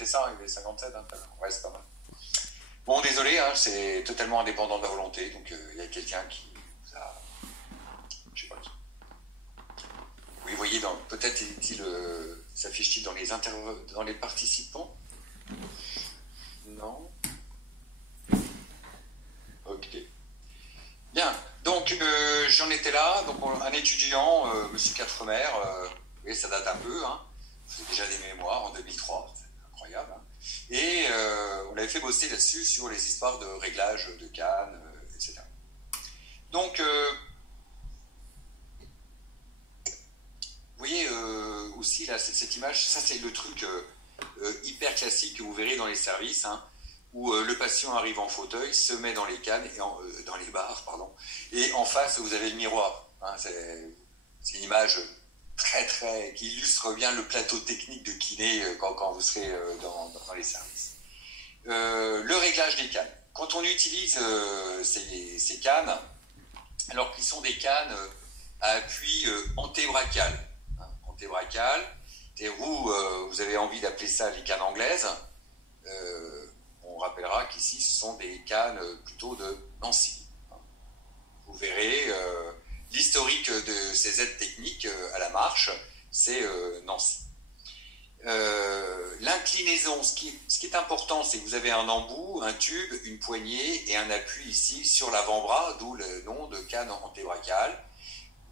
c'était ça, il y avait 57, hein, ouais, c'est pas mal. Bon, désolé, hein, c'est totalement indépendant de la volonté, donc il y a quelqu'un qui vous a... Je sais pas qui. Oui, vous voyez, peut-être s'affiche-t-il dans les participants? Non. Ok. Bien, donc j'en étais là, donc un étudiant, Monsieur Quatremer, oui, ça date un peu, hein, c'est déjà des mémoires en 2003, c'est incroyable, hein, et on avait fait bosser là-dessus sur les histoires de réglage de cannes, etc. Donc, vous voyez aussi là, cette image, ça c'est le truc hyper classique que vous verrez dans les services, hein, où le patient arrive en fauteuil, se met dans les cannes, dans les barres, pardon, et en face, vous avez le miroir. Hein, c'est une image qui illustre bien le plateau technique de kiné quand vous serez dans les services. Le réglage des cannes. Quand on utilise ces cannes, alors qu'ils sont des cannes à appui antébrachial, hein, antébrachial, et vous avez envie d'appeler ça les cannes anglaises, on rappellera qu'ici, ce sont des cannes plutôt de Nancy. Vous verrez, l'historique de ces aides techniques à la marche, c'est Nancy. L'inclinaison, ce qui est important, c'est que vous avez un embout, un tube, une poignée et un appui ici sur l'avant-bras, d'où le nom de canne antébrachiale.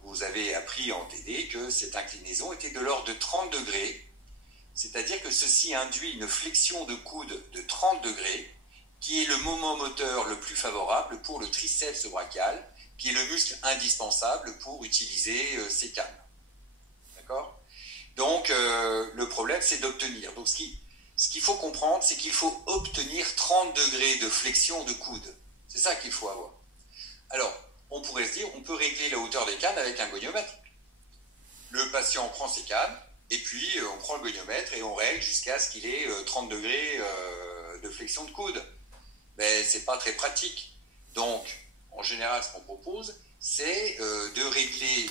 Vous avez appris en TD que cette inclinaison était de l'ordre de 30 degrés, c'est-à-dire que ceci induit une flexion de coude de 30 degrés, qui est le moment moteur le plus favorable pour le triceps brachial, qui est le muscle indispensable pour utiliser ces cannes. D'accord ? Donc, le problème, c'est d'obtenir. Donc, ce qu'il faut comprendre, c'est qu'il faut obtenir 30 degrés de flexion de coude. C'est ça qu'il faut avoir. Alors, on pourrait se dire, on peut régler la hauteur des cannes avec un goniomètre. Le patient prend ses cannes, et puis on prend le goniomètre et on règle jusqu'à ce qu'il ait 30 degrés de flexion de coude. Mais ce n'est pas très pratique. Donc, en général, ce qu'on propose, c'est de régler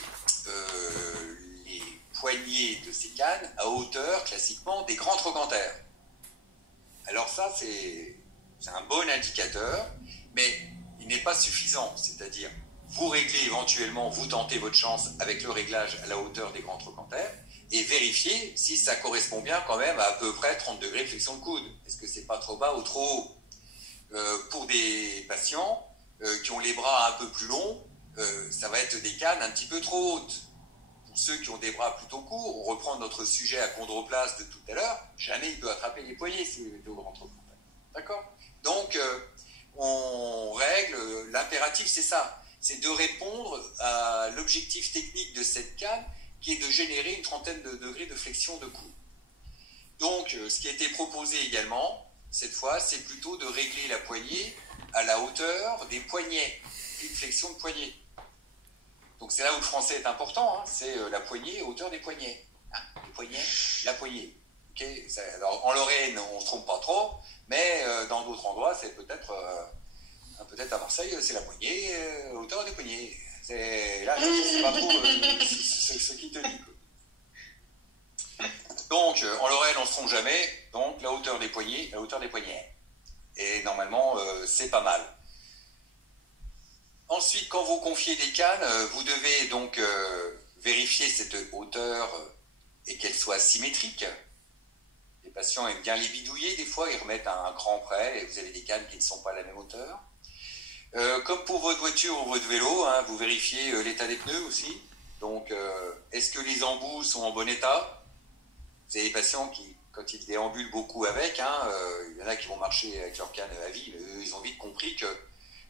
les poignées de ces cannes à hauteur, classiquement, des grands trochantères. Alors ça, c'est un bon indicateur, mais il n'est pas suffisant. C'est-à-dire, vous réglez éventuellement, vous tentez votre chance avec le réglage à la hauteur des grands trochantères, et vérifiez si ça correspond bien quand même à peu près 30 degrés de flexion de coude. Est-ce que c'est pas trop bas ou trop haut? Pour des patients qui ont les bras un peu plus longs, ça va être des cannes un petit peu trop hautes. Pour ceux qui ont des bras plutôt courts, on reprend notre sujet à chondroplaste de tout à l'heure, jamais il peut attraper les poignets si vous mettez au grand trochanter. D'accord? Donc, on règle, l'impératif c'est ça, c'est de répondre à l'objectif technique de cette canne, qui est de générer une trentaine de degrés de flexion de coude. Donc, ce qui a été proposé également, cette fois, c'est plutôt de régler la poignée à la hauteur des poignets, une flexion de poignet. Donc, c'est là où le français est important, hein, c'est la poignée à hauteur des poignets. Hein, les poignets, la poignée. Okay, alors, en Lorraine, on ne se trompe pas trop, mais dans d'autres endroits, c'est peut-être à Marseille, c'est la poignée à hauteur des poignets. Là, je ne sais pas trop ce qui te dit. Donc, en Lorraine, on ne se trompe jamais. Donc, la hauteur des poignets, la hauteur des poignets. Et normalement, c'est pas mal. Ensuite, quand vous confiez des cannes, vous devez donc vérifier cette hauteur et qu'elle soit symétrique. Les patients aiment bien les bidouiller. Des fois, ils remettent un cran près et vous avez des cannes qui ne sont pas à la même hauteur. Comme pour votre voiture ou votre vélo, hein, vous vérifiez l'état des pneus aussi. Donc, est-ce que les embouts sont en bon état? Vous avez des patients qui, quand ils déambulent beaucoup avec, hein, il y en a qui vont marcher avec leur canne à vie, ils ont vite compris que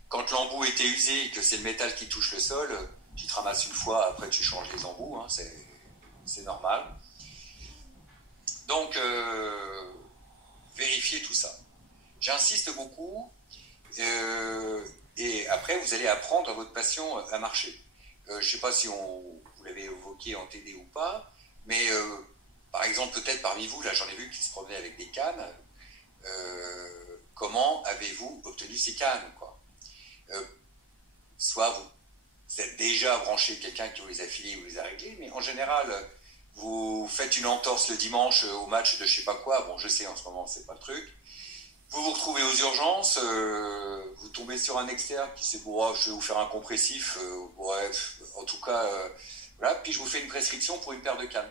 quand l'embout était usé et que c'est le métal qui touche le sol, tu te ramasses une fois, après tu changes les embouts, hein, c'est normal. Donc, vérifiez tout ça. J'insiste beaucoup. Et après, vous allez apprendre à votre patient à marcher. Je ne sais pas si vous l'avez évoqué en TD ou pas, mais par exemple, peut-être parmi vous, là j'en ai vu qui se promenaient avec des cannes, comment avez-vous obtenu ces cannes, quoi? Soit vous êtes déjà branché quelqu'un qui vous les a filées ou les a réglées, mais en général, vous faites une entorse le dimanche au match de je sais pas quoi, bon je sais en ce moment c'est pas le truc, vous vous retrouvez aux urgences, vous tombez sur un externe qui sait bon, je vais vous faire un compressif, ouais, en tout cas, voilà, puis je vous fais une prescription pour une paire de cannes.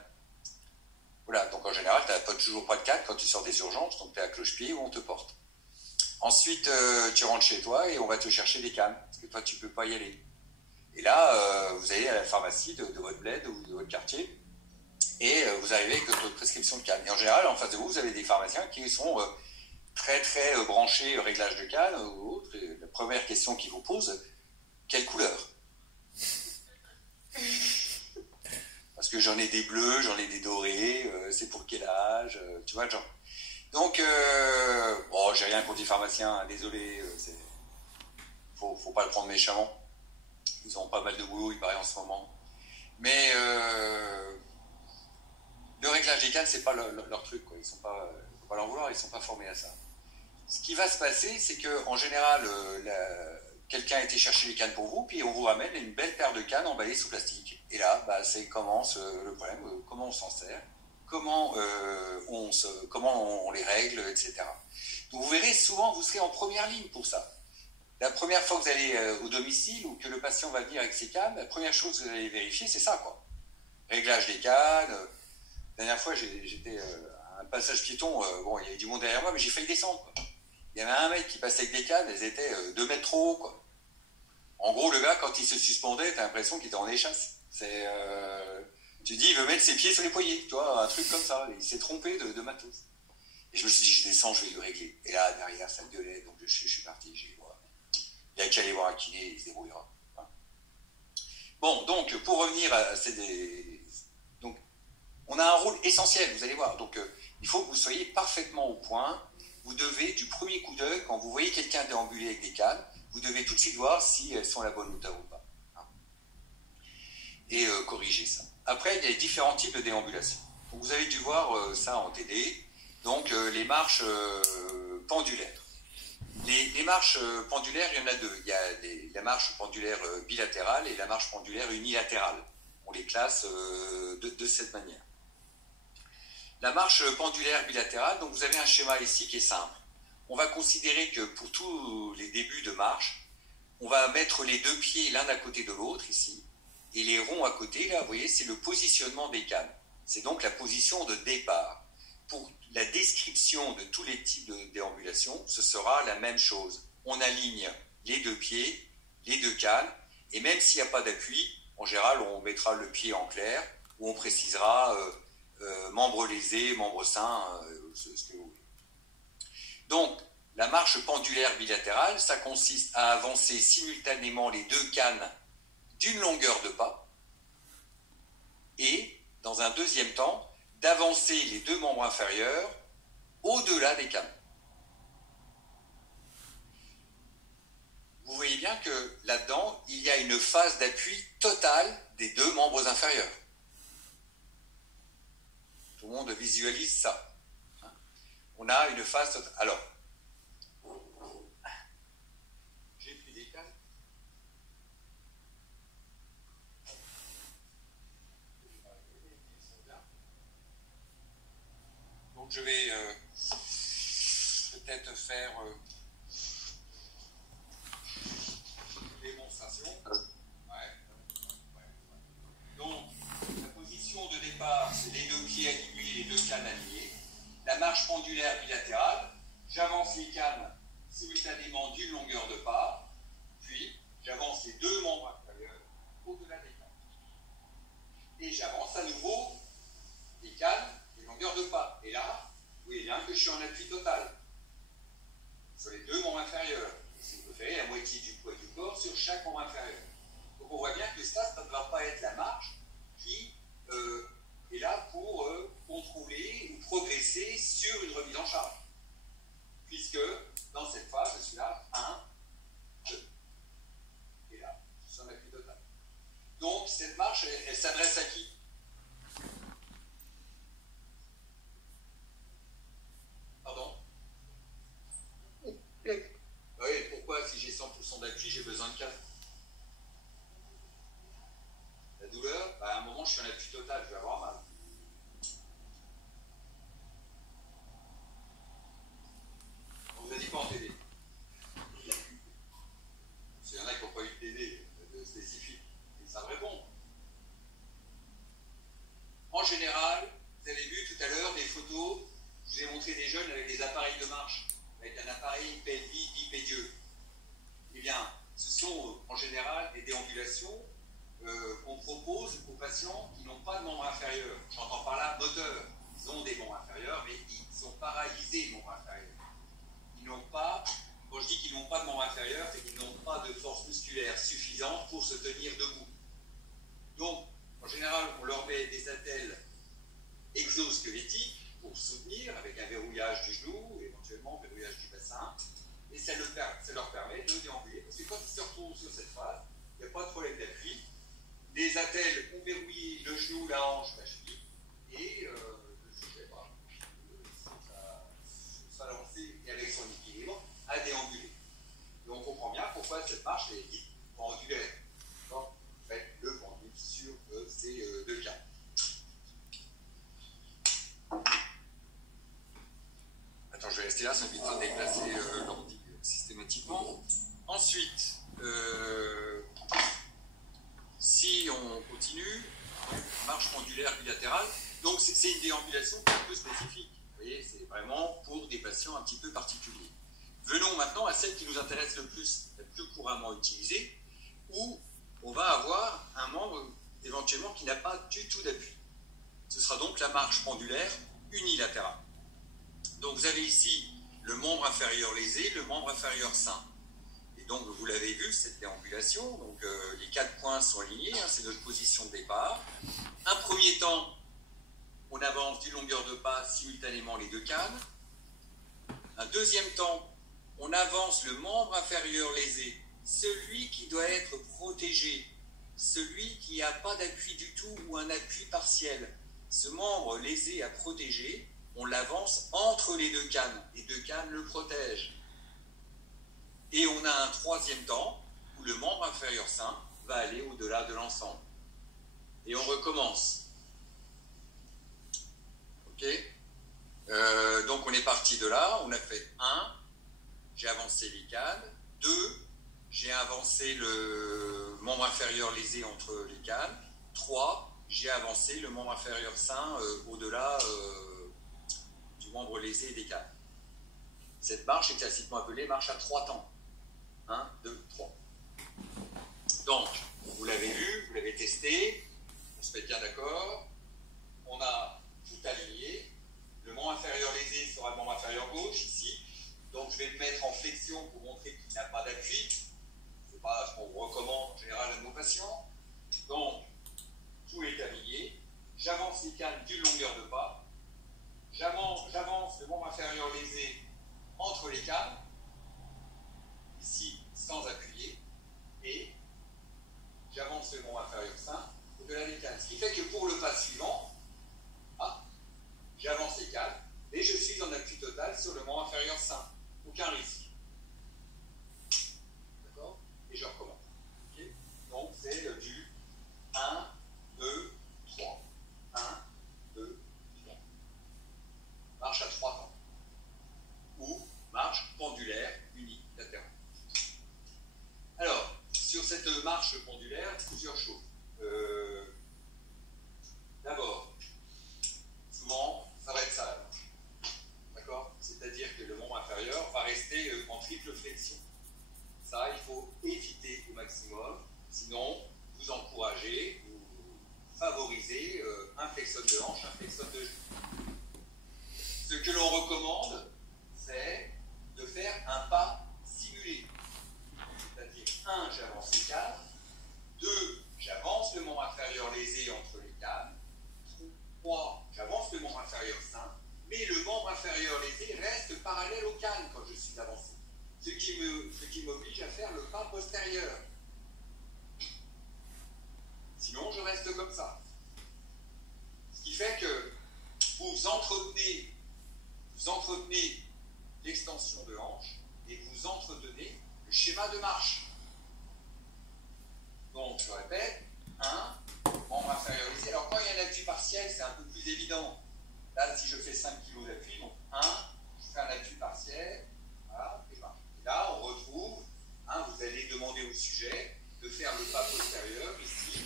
Voilà, donc en général, tu n'as toujours pas de canne quand tu sors des urgences, donc tu es à cloche-pied où on te porte. Ensuite, tu rentres chez toi et on va te chercher des cannes, parce que toi, tu ne peux pas y aller. Et là, vous allez à la pharmacie de votre bled ou de votre quartier, et vous arrivez avec votre prescription de canne. Et en général, en face de vous, vous avez des pharmaciens qui sont très très branchés réglage de canne ou autre. Et la première question qu'ils vous posent, quelle couleur? Parce que j'en ai des bleus, j'en ai des dorés, c'est pour quel âge, tu vois, genre. Donc, bon, j'ai rien contre les pharmaciens, hein, désolé, faut pas le prendre méchamment. Ils ont pas mal de boulot, il paraît, en ce moment. Mais le réglage des cannes, c'est pas leur truc, quoi. Ils sont pas, faut pas leur vouloir, ils sont pas formés à ça. Ce qui va se passer, c'est qu'en général, quelqu'un a été chercher les cannes pour vous, puis on vous ramène une belle paire de cannes emballées sous plastique. Et là, bah, c'est commence le problème, comment on s'en sert, comment on les règle, etc. Donc vous verrez, souvent, vous serez en première ligne pour ça. La première fois que vous allez au domicile ou que le patient va venir avec ses cannes, la première chose que vous allez vérifier, c'est ça, quoi. Réglage des cannes. La dernière fois, j'étais à un passage piéton, bon, il y avait du monde derrière moi, mais j'ai failli descendre, quoi. Il y avait un mec qui passait avec des cannes, elles étaient 2 mètres trop haut, quoi. En gros, le gars, quand il se suspendait, t'as l'impression qu'il était en échasse. Tu dis, il veut mettre ses pieds sur les poignets, tu vois, un truc comme ça. Il s'est trompé de matos. Et je me suis dit, je descends, je vais lui régler. Et là, derrière, ça gueulait, donc je suis parti. J'ai dit, ouais, il n'y a qu'à aller voir un kiné, il se débrouillera. Hein. Bon, donc, pour revenir à donc, on a un rôle essentiel, vous allez voir. Donc, il faut que vous soyez parfaitement au point. Vous devez, du premier coup d'œil, quand vous voyez quelqu'un déambuler avec des cannes, vous devez tout de suite voir si elles sont à la bonne hauteur ou pas. Hein. Et corriger ça. Après, il y a différents types de déambulation. Donc, vous avez dû voir ça en TD. Donc, les marches pendulaires. Les marches pendulaires, il y en a deux. Il y a la marche pendulaire bilatérale et la marche pendulaire unilatérale. On les classe de cette manière. La marche pendulaire bilatérale, donc vous avez un schéma ici qui est simple. On va considérer que pour tous les débuts de marche, on va mettre les deux pieds l'un à côté de l'autre ici, et les ronds à côté, là, vous voyez, c'est le positionnement des cannes. C'est donc la position de départ. Pour la description de tous les types de déambulation, ce sera la même chose. On aligne les deux pieds, les deux cannes, et même s'il n'y a pas d'appui, en général, on mettra le pied en clair, ou on précisera membre lésé, membre sain, ce que vous voulez. Donc, la marche pendulaire bilatérale, ça consiste à avancer simultanément les deux cannes d'une longueur de pas, et, dans un deuxième temps, d'avancer les deux membres inférieurs au-delà des cannes. Vous voyez bien que là-dedans, il y a une phase d'appui totale des deux membres inférieurs. Tout le monde visualise ça. On a une phase totale. Alors, j'ai pris des cannes. Donc je vais peut-être faire une démonstration. Donc, la position de départ, c'est les deux pieds alignés, les deux cannes alignées. La marche pendulaire bilatérale, j'avance les cannes simultanément d'une longueur de pas, puis j'avance les deux membres inférieurs au-delà des cannes. Et j'avance à nouveau les cannes d'une longueur de pas. Et là, vous voyez bien que je suis en appui total sur les deux membres inférieurs. Si vous préférez, la moitié du poids du corps sur chaque membre inférieur. Donc on voit bien que ça ne va pas être la marche qui est là pour contrôler ou progresser sur une remise en charge. Puisque dans cette phase, je suis là, 1, 2. Et là, je suis en appui total. Donc cette marche, elle s'adresse à qui? Pardon? Oui, pourquoi si j'ai 100% d'appui, j'ai besoin de 4? La douleur, bah, à un moment, je suis en appui total, je vais avoir mal. vous ai montré des jeunes avec des appareils de marche, avec un appareil pelvique bipédieux. Eh bien, ce sont en général des déambulations qu'on propose aux patients qui n'ont pas de membre inférieur. J'entends par là moteur. Ils ont des membres inférieurs, mais ils sont paralysés, membres inférieurs. Ils n'ont pas, quand je dis qu'ils n'ont pas de membre inférieur, c'est qu'ils n'ont pas de force musculaire suffisante pour se tenir debout. Donc, en général, on leur met des attelles exosquelettiques pour soutenir, avec un verrouillage du genou, éventuellement un verrouillage du bassin, et ça leur permet de déambuler. Parce que quand ils se retrouvent sur cette phase, il n'y a pas de problème d'appui. Les attelles ont verrouillé le genou, la hanche, la cheville, et le sujet va s'alancer et avec son équilibre à déambuler. Et on comprend bien pourquoi cette marche est dite pendulaire. Donc, faites le pendule sur ces deux cas. Attends, je vais rester là, ça m'évitera de déplacer l'ordi systématiquement. Ensuite, si on continue, marche pendulaire bilatérale, donc c'est une déambulation un peu spécifique. Vous voyez, c'est vraiment pour des patients un petit peu particuliers. Venons maintenant à celle qui nous intéresse le plus, la plus couramment utilisée, où on va avoir un membre éventuellement qui n'a pas du tout d'appui. Ce sera donc la marche pendulaire unilatérale. Donc vous avez ici le membre inférieur lésé, le membre inférieur sain. Et donc vous l'avez vu, cette déambulation, donc les 4 points sont alignés, hein, c'est notre position de départ. Un premier temps, on avance d'une longueur de pas simultanément les deux cannes. Un deuxième temps, on avance le membre inférieur lésé, celui qui doit être protégé, celui qui n'a pas d'appui du tout ou un appui partiel. Ce membre lésé à protéger, on l'avance entre les deux cannes. Les deux cannes le protègent. Et on a un troisième temps où le membre inférieur sain va aller au-delà de l'ensemble. Et on recommence. Ok ? Donc on est parti de là, on a fait 1, j'ai avancé les cannes, 2, j'ai avancé le membre inférieur lésé entre les cannes, 3, j'ai avancé le membre inférieur sain au-delà du membre lésé des cannes. Cette marche est classiquement appelée marche à 3 temps. 1, 2, 3. Donc, vous l'avez vu, vous l'avez testé, on se met bien d'accord, on a tout aligné, le membre inférieur lésé sera le membre inférieur gauche, ici, donc je vais le mettre en flexion pour montrer qu'il n'a pas d'appui, c'est pas ce qu'on recommande en général à nos patients. Donc, tout est aligné, j'avance les cannes d'une longueur de pas, j'avance le membre inférieur lésé entre les cannes, ici sans appuyer, et j'avance le membre inférieur sain au-delà des cannes. Ce qui fait que pour le pas suivant, j'avance les cannes, et je suis en appui total sur le membre inférieur sain. Aucun risque. D'accord ? Et je recommence. Okay ? Donc c'est du 1, 2, 3. 1, 2, 3. Marche à 3 temps. Ou marche pendulaire unilatérale. Alors, sur cette marche pendulaire, plusieurs choses. D'abord, souvent, ça va être ça la marche. D'accord ? C'est-à-dire que le membre inférieur va rester en triple flexion. Ça, il faut éviter au maximum. Sinon, vous encouragez, vous favorisez un flexion de hanche, un flexion de genou. Ce que l'on recommande, c'est de faire un pas simulé. C'est-à-dire, 1, j'avance les cannes, 2, j'avance le membre inférieur lésé entre les cannes, 3, j'avance le membre inférieur sain, mais le membre inférieur lésé reste parallèle aux cannes quand je suis avancé. Ce qui m'oblige à faire le pas postérieur. Sinon, je reste comme ça. Ce qui fait que vous entretenez l'extension de hanche et vous entretenez le schéma de marche. Donc, je répète, 1, membre inférieur lésé. Alors, quand il y a un appui partiel, c'est un peu plus évident. Là, si je fais 5 kg d'appui, donc 1, je fais un appui partiel, voilà, et marche. Et là, on retrouve, vous allez demander au sujet de faire le pas postérieur ici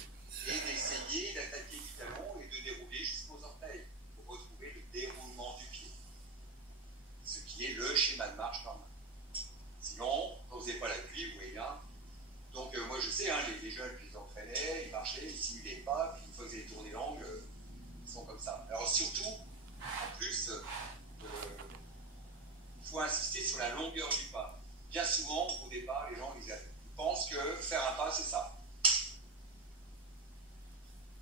et d'essayer d'attaquer du talon et de dérouler jusqu'aux orteils pour retrouver le déroulement du pied. marche normale. Sinon, quand vous n'avez pas l'appui, vous voyez bien. Donc moi je sais, hein, les jeunes qui s'entraînaient, ils marchaient, ils ne simulaient pas, puis une fois qu'ils avaient tourné l'angle, ils sont comme ça. Alors surtout, en plus, il faut insister sur la longueur du pas. Bien souvent, au départ, les gens ils pensent que faire un pas, c'est ça.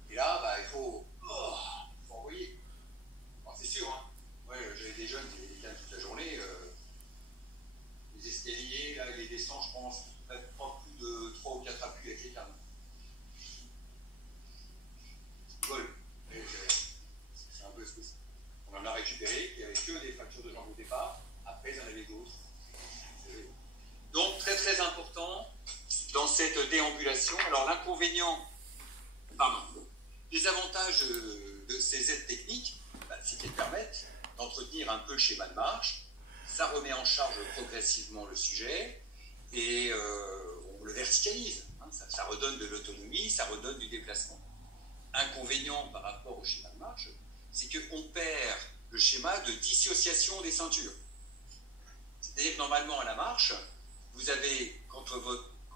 Et là, bah, il faut envoyer. Alors, c'est sûr, hein. Ouais, j'avais des jeunes qui étaient toute la journée. Les escaliers, là, les descentes, je pense, peut-être pas plus de 3 ou 4 appuis avec les cannes. Voilà. C'est un peu ce que c'est. On en a récupéré, il n'y avait que des fractures de jambes au départ, après il y en avait d'autres. Donc très très important dans cette déambulation. Alors l'inconvénient, les avantages de ces aides techniques, c'est qu'elles permettent d'entretenir un peu le schéma de marche, ça remet en charge progressivement le sujet et on le verticalise, hein, ça redonne de l'autonomie, ça redonne du déplacement. Inconvénient par rapport au schéma de marche, c'est qu'on perd le schéma de dissociation des ceintures. C'est-à-dire que normalement à la marche, vous avez, quand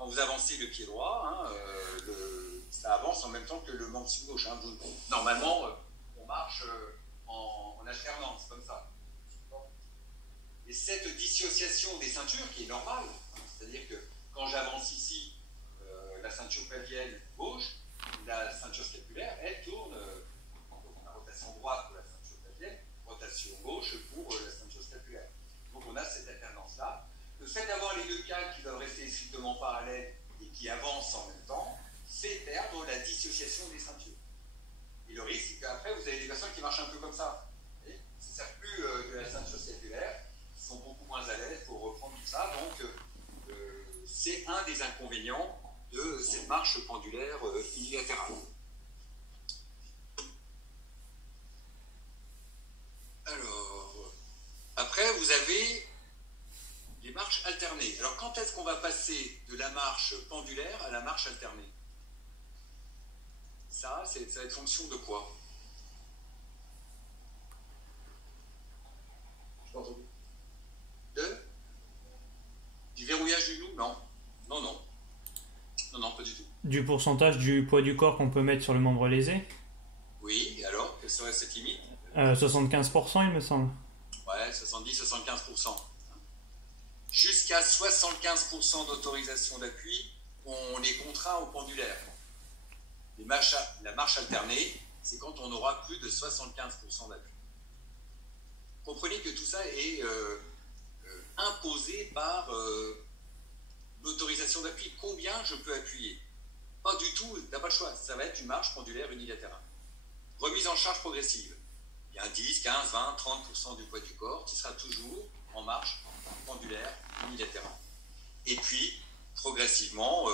vous avancez le pied droit, hein, ça avance en même temps que le membre gauche. Hein. Normalement, on marche en alternance, comme ça. Et cette dissociation des ceintures, qui est normale, hein, c'est-à-dire que quand j'avance ici, la ceinture pelvienne gauche, la ceinture scapulaire, elle tourne la rotation droite pour la ceinture pelvienne, rotation gauche pour la ceinture scapulaire. Donc on a cette alternance-là. Le fait d'avoir les deux câbles qui doivent rester strictement parallèles et qui avancent en même temps, c'est perdre la dissociation des ceintures. Et le risque, c'est qu'après, vous avez des personnes qui marchent un peu comme ça. Ils ne se servent plus de la ceinture scapulaire, ils sont beaucoup moins à l'aise pour reprendre tout ça. Donc, c'est un des inconvénients de cette marche pendulaire unilatérale. Alors, après, vous avez les marches alternées. Alors, quand est-ce qu'on va passer de la marche pendulaire à la marche alternée? Ça va être fonction de quoi? Du verrouillage du genou? Non. Non, pas du tout. Du pourcentage du poids du corps qu'on peut mettre sur le membre lésé? Oui, alors, quelle serait cette limite? 75%, il me semble. Ouais, 70-75%. Jusqu'à 75% d'autorisation d'appui, on est contraint au pendulaire. La marche alternée, c'est quand on aura plus de 75% d'appui. Comprenez que tout ça est imposé par l'autorisation d'appui. Combien je peux appuyer? Pas du tout, tu n'as pas le choix. Ça va être une marche pendulaire unilatérale. Remise en charge progressive. Il y a un 10, 15, 20, 30% du poids du corps qui sera toujours en marche pendulaire unilatérale. Et puis, progressivement,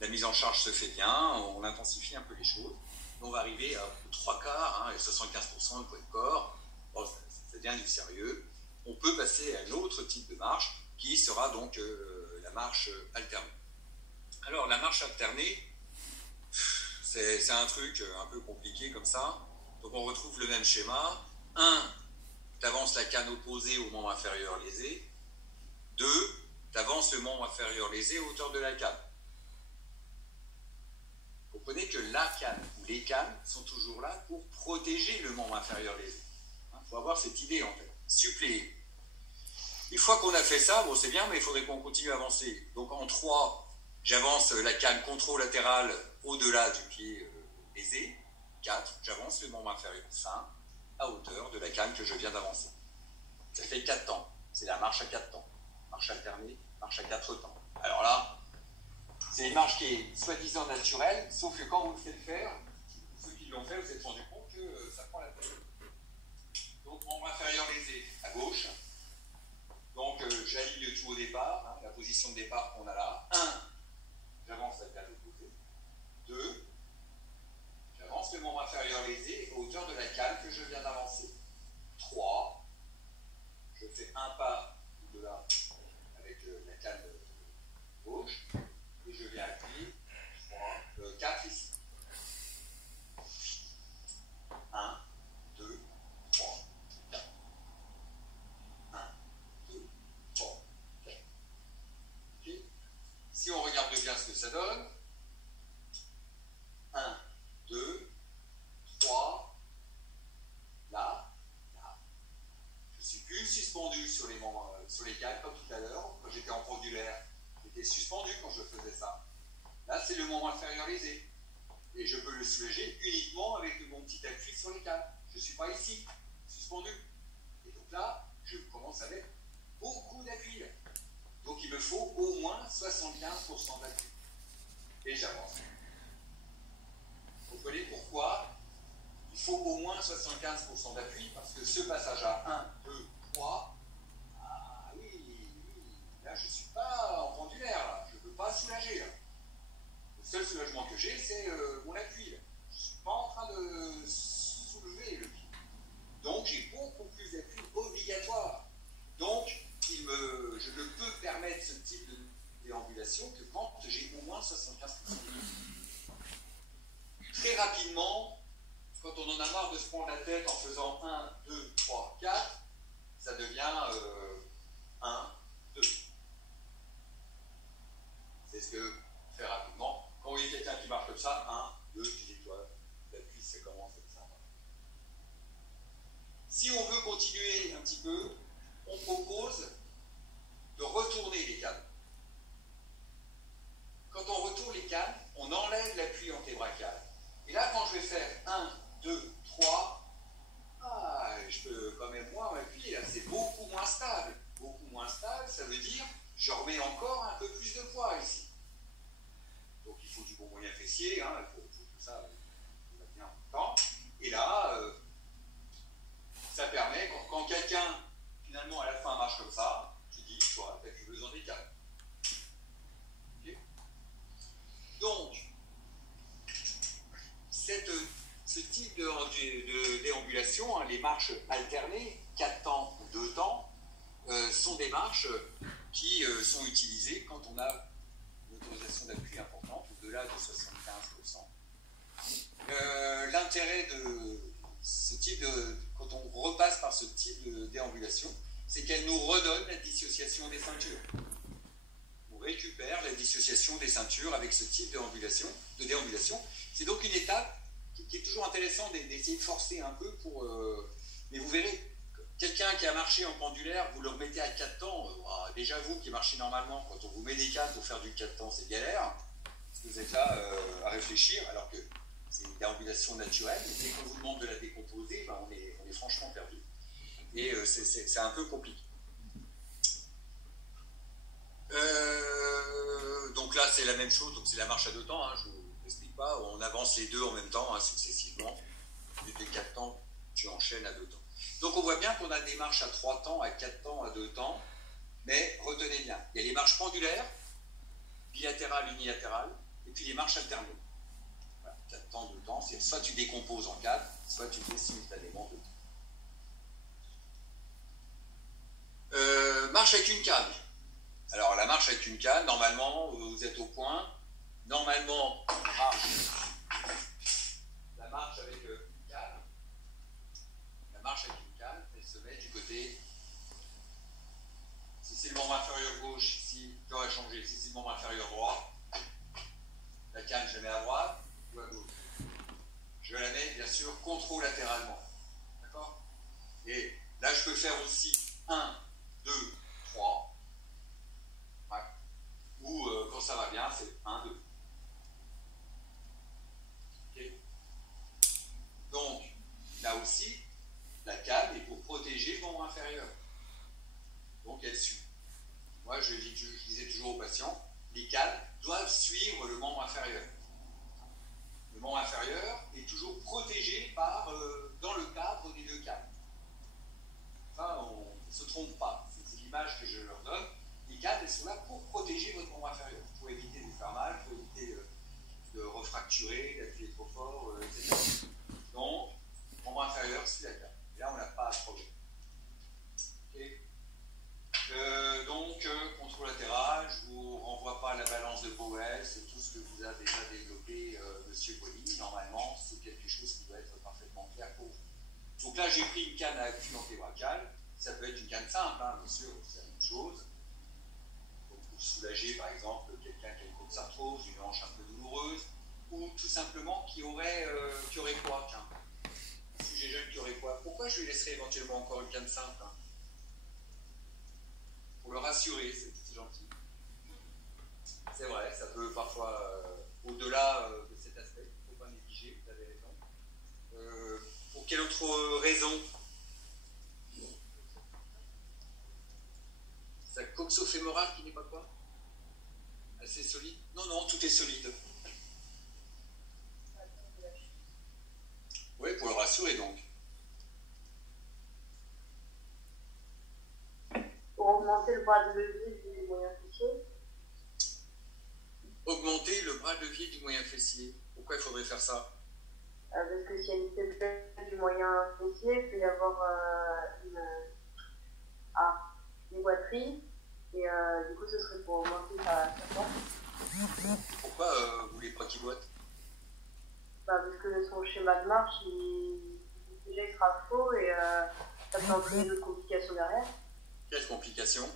la mise en charge se fait bien, on intensifie un peu les choses. On va arriver à 3 quarts, hein, et 75% du poids du corps. Bon, ça devient du sérieux. On peut passer à un autre type de marche qui sera donc la marche alternée. Alors, la marche alternée, c'est un truc un peu compliqué comme ça. Donc, on retrouve le même schéma. 1, tu avances la canne opposée au membre inférieur lésé. 2, tu avances le membre inférieur lésé à hauteur de la canne. Vous comprenez que la canne ou les cannes sont toujours là pour protéger le membre inférieur lésé. Il faut avoir cette idée en fait. Suppléer. Une fois qu'on a fait ça, bon c'est bien, mais il faudrait qu'on continue à avancer. Donc en 3, j'avance la canne controlatéral au-delà du pied lésé. 4, j'avance le membre inférieur fin à hauteur de la canne que je viens d'avancer. Ça fait 4 temps. C'est la marche à 4 temps. Marche alternée, marche à 4 temps. Alors là, c'est une marche qui est soi-disant naturelle, sauf que quand vous le faites faire, ceux qui l'ont fait, vous vous êtes rendu compte que ça prend la tête. Donc, membre inférieur lésé à gauche. Donc, j'aligne tout au départ, hein, la position de départ qu'on a là. 1, j'avance la canne opposée. 2, j'avance le membre inférieur lésé à hauteur de la canne que je viens d'avancer. 3, je fais un pas de là avec la canne gauche et je viens appuyer 4 ici. 1, 2, 3, 4. 1, 2, 3, ça donne 1, 2, 3, là, là. Je suis plus suspendu sur les membres, sur les cales comme tout à l'heure. Quand j'étais en pendulaire, j'étais suspendu quand je faisais ça. Là, c'est le membre inférieur lésé. Et je peux le soulager uniquement avec mon petit appui sur les cales. Je ne suis pas ici, suspendu. Et donc là, je commence avec beaucoup d'appui. Donc il me faut au moins 75% d'appui. Et j'avance. Vous comprenez pourquoi il faut au moins 75% d'appui? Parce que ce passage à 1, 2, 3, ah oui, oui, là je ne suis pas en pendulaire, là. Je ne peux pas soulager. Là. Le seul soulagement que j'ai, c'est mon appui. Là. Je ne suis pas en train de soulever le pied. Donc j'ai beaucoup plus d'appui obligatoire. Donc je ne peux permettre ce type de déambulation que quand j'ai au moins 75% d'appui. Très rapidement, quand on en a marre de se prendre la tête en faisant 1, 2, 3, 4, ça devient 1, 2. C'est ce que, très rapidement, quand vous voyez quelqu'un qui marche comme ça, 1, 2, petites étoiles, l'appui, ça commence comme ça. Si on veut continuer un petit peu, on propose de retourner les cannes. Quand on retourne les cannes, on enlève l'appui antébrachial. Et là, quand je vais faire 1, 2, 3, je peux quand même moins m'appuyer. C'est beaucoup moins stable. Beaucoup moins stable, ça veut dire je remets encore un peu plus de poids ici. Donc il faut du bon moyen fessier, hein, il faut que ça va bien en même temps. Et là, ça permet, quand quelqu'un, finalement, à la fin marche comme ça, je dis, toi, tu n'as plus besoin des câbles. Okay. Donc, ce type de déambulation, hein, les marches alternées, 4 temps ou 2 temps, sont des marches qui sont utilisées quand on a une autorisation d'appui importante, au-delà de 75%. L'intérêt de ce type quand on repasse par ce type de déambulation, c'est qu'elle nous redonne la dissociation des ceintures. On récupère la dissociation des ceintures avec ce type de déambulation. C'est donc une étape qui est toujours intéressante d'essayer de forcer un peu pour... mais vous verrez, quelqu'un qui a marché en pendulaire, vous le remettez à 4 temps, déjà vous qui marchez normalement, quand on vous met des cannes pour faire du 4 temps, c'est galère, parce que vous êtes là à réfléchir, alors que c'est une déambulation naturelle, et dès qu'on vous demande de la décomposer, ben on est franchement perdu. Et c'est un peu compliqué. Donc là, c'est la même chose, donc c'est la marche à 2 temps, hein, je ne vous explique pas, on avance les deux en même temps, hein, successivement. Dès 4 temps, tu enchaînes à 2 temps. Donc on voit bien qu'on a des marches à 3 temps, à 4 temps, à 2 temps, mais retenez bien, il y a les marches pendulaires, bilatérales, unilatérales, et puis les marches alternées. Voilà, 4 temps, 2 temps, c'est soit tu décomposes en 4, soit tu fais simultanément 2 temps. Marche avec une canne. Alors la marche avec une canne, normalement, vous êtes au point. Normalement, la marche avec une canne, elle se met du côté. Si c'est le membre inférieur gauche, ici, je dois changer. Si c'est le membre inférieur droit, la canne, je la mets à droite ou à gauche. Je la mets, bien sûr, controlatéralement. D'accord? Et là, je peux faire aussi 1, 2, 3. Ouais. Ou quand ça va bien, c'est 1, 2. Okay. Donc, là aussi, la canne est pour protéger le membre inférieur. Donc, elle suit. Moi, je disais toujours aux patients, les cannes doivent suivre le membre inférieur. Le membre inférieur est toujours protégé dans le cadre des 2 cannes. Enfin, on ne se trompe pas. C'est l'image que je leur donne. Les cannes, elles sont là pour protéger votre membre inférieur. Pour éviter de faire mal, pour éviter de refracturer, d'appuyer trop fort, etc. Donc, membre inférieur, c'est la canne. Et là, on n'a pas à se problème. Okay. Donc, contrôle latéral, je ne vous renvoie pas à la balance de Powell, c'est tout ce que vous avez déjà développé, Monsieur Bolly. Normalement, c'est quelque chose qui doit être parfaitement clair pour vous. Donc là, j'ai pris une canne à appui antébrachial. Ça peut être une canne simple, hein, bien sûr, c'est la même chose. Donc pour soulager, par exemple, quelqu'un qui a une course arthrose, une hanche un peu douloureuse, ou tout simplement qui aurait quoi, tiens, un sujet jeune qui aurait quoi. Pourquoi je lui laisserais éventuellement encore une canne simple, hein, pour le rassurer, c'est gentil. C'est vrai, ça peut parfois, au-delà de cet aspect, il ne faut pas négliger, vous avez raison. Pour quelle autre raison? Sa coxo-fémorale qui n'est pas quoi? Assez solide? Non, non, tout est solide. Oui, pour le rassurer donc. Pour augmenter le bras de levier du moyen fessier. Augmenter le bras de levier du moyen fessier. Pourquoi il faudrait faire ça? Parce que s'il y a une faiblesse du moyen fessier, il peut y avoir une boiterie. Et du coup, ce serait pour augmenter sa force. Pourquoi vous voulez pas qu'il boite? Parce que son schéma de marche, déjà il sera faux et ça peut entraîner d'autres complications derrière. Quelles complications?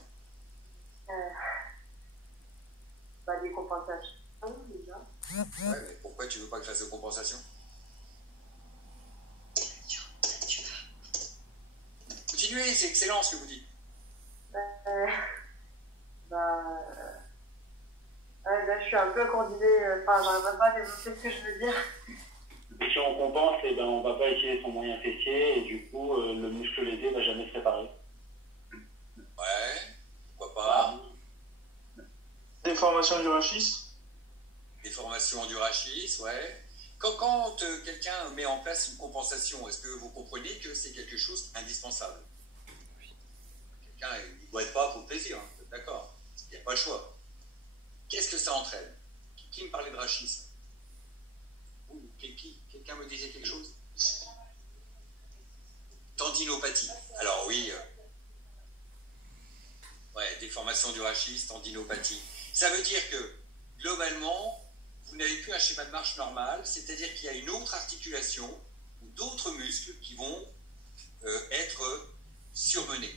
Des compensations déjà. Ouais, mais pourquoi tu veux pas que je fasse de compensation? Continuez, c'est excellent ce que vous dites. Là, je suis un peu coordonnée, j'arrive pas à développer ce que je veux dire. Si on compense, on va pas utiliser son moyen fessier et du coup, le muscle lésé va jamais se réparer. Ouais, pourquoi pas. Déformation du rachis. Déformation du rachis, ouais. Quand quelqu'un met en place une compensation, est-ce que vous comprenez que c'est quelque chose d'indispensable? Quelqu'un ne doit être pas pour le plaisir, hein, d'accord. Il n'y a pas le choix. Qu'est-ce que ça entraîne? Qui me parlait de rachis? Quelqu'un me disait quelque chose? Tendinopathie. Alors oui. Ouais, déformation du rachis, tendinopathie. Ça veut dire que, globalement, vous n'avez plus un schéma de marche normal, c'est-à-dire qu'il y a une autre articulation ou d'autres muscles qui vont être surmenés.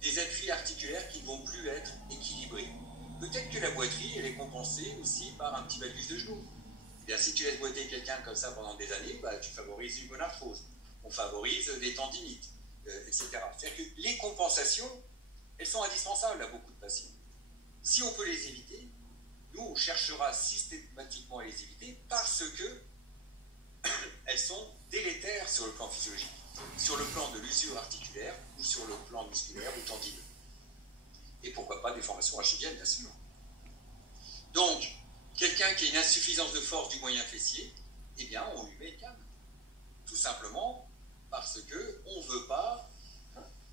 Des appuis articulaires qui ne vont plus être équilibrés. Peut-être que la boiterie, elle est compensée aussi par un petit valgus de genou. Eh bien, si tu laisses boiter quelqu'un comme ça pendant des années, tu favorises une bonne arthrose. On favorise des tendinites, etc. C'est-à-dire que les compensations, elles sont indispensables à beaucoup de patients. Si on peut les éviter, nous, on cherchera systématiquement à les éviter parce que elles sont délétères sur le plan physiologique, sur le plan de l'usure articulaire ou sur le plan musculaire ou tendineux. Et pourquoi pas des formations rachidiennes, bien sûr. Donc, quelqu'un qui a une insuffisance de force du moyen fessier, eh bien, on lui met une canne. Tout simplement parce qu'on ne veut pas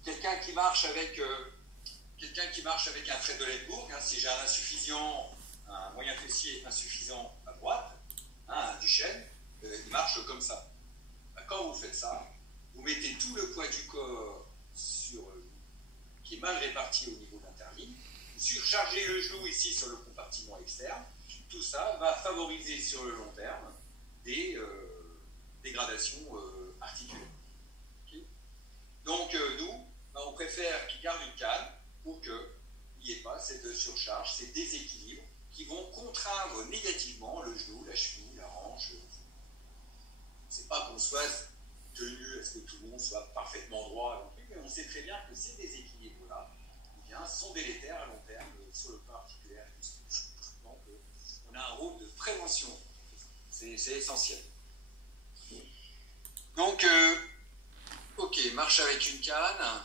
quelqu'un qui marche avec un trait de Ledbourg, si j'ai un moyen fessier insuffisant à droite, un Duchenne, il marche comme ça. Quand vous faites ça, vous mettez tout le poids du corps qui est mal réparti au niveau de l'interligne, vous surchargez le genou ici sur le compartiment externe, tout ça va favoriser sur le long terme des dégradations articulaires. Okay. Donc nous, on préfère qu'il garde une canne pour qu'il n'y ait pas cette surcharge, ces déséquilibres qui vont contraindre négativement le genou, la cheville, la hanche. C'est pas qu'on soit tenu à ce que tout le monde soit parfaitement droit, mais on sait très bien que ces déséquilibres-là sont délétères à long terme sur le plan articulaire. Donc on a un rôle de prévention, c'est essentiel. Donc, ok, marche avec une canne.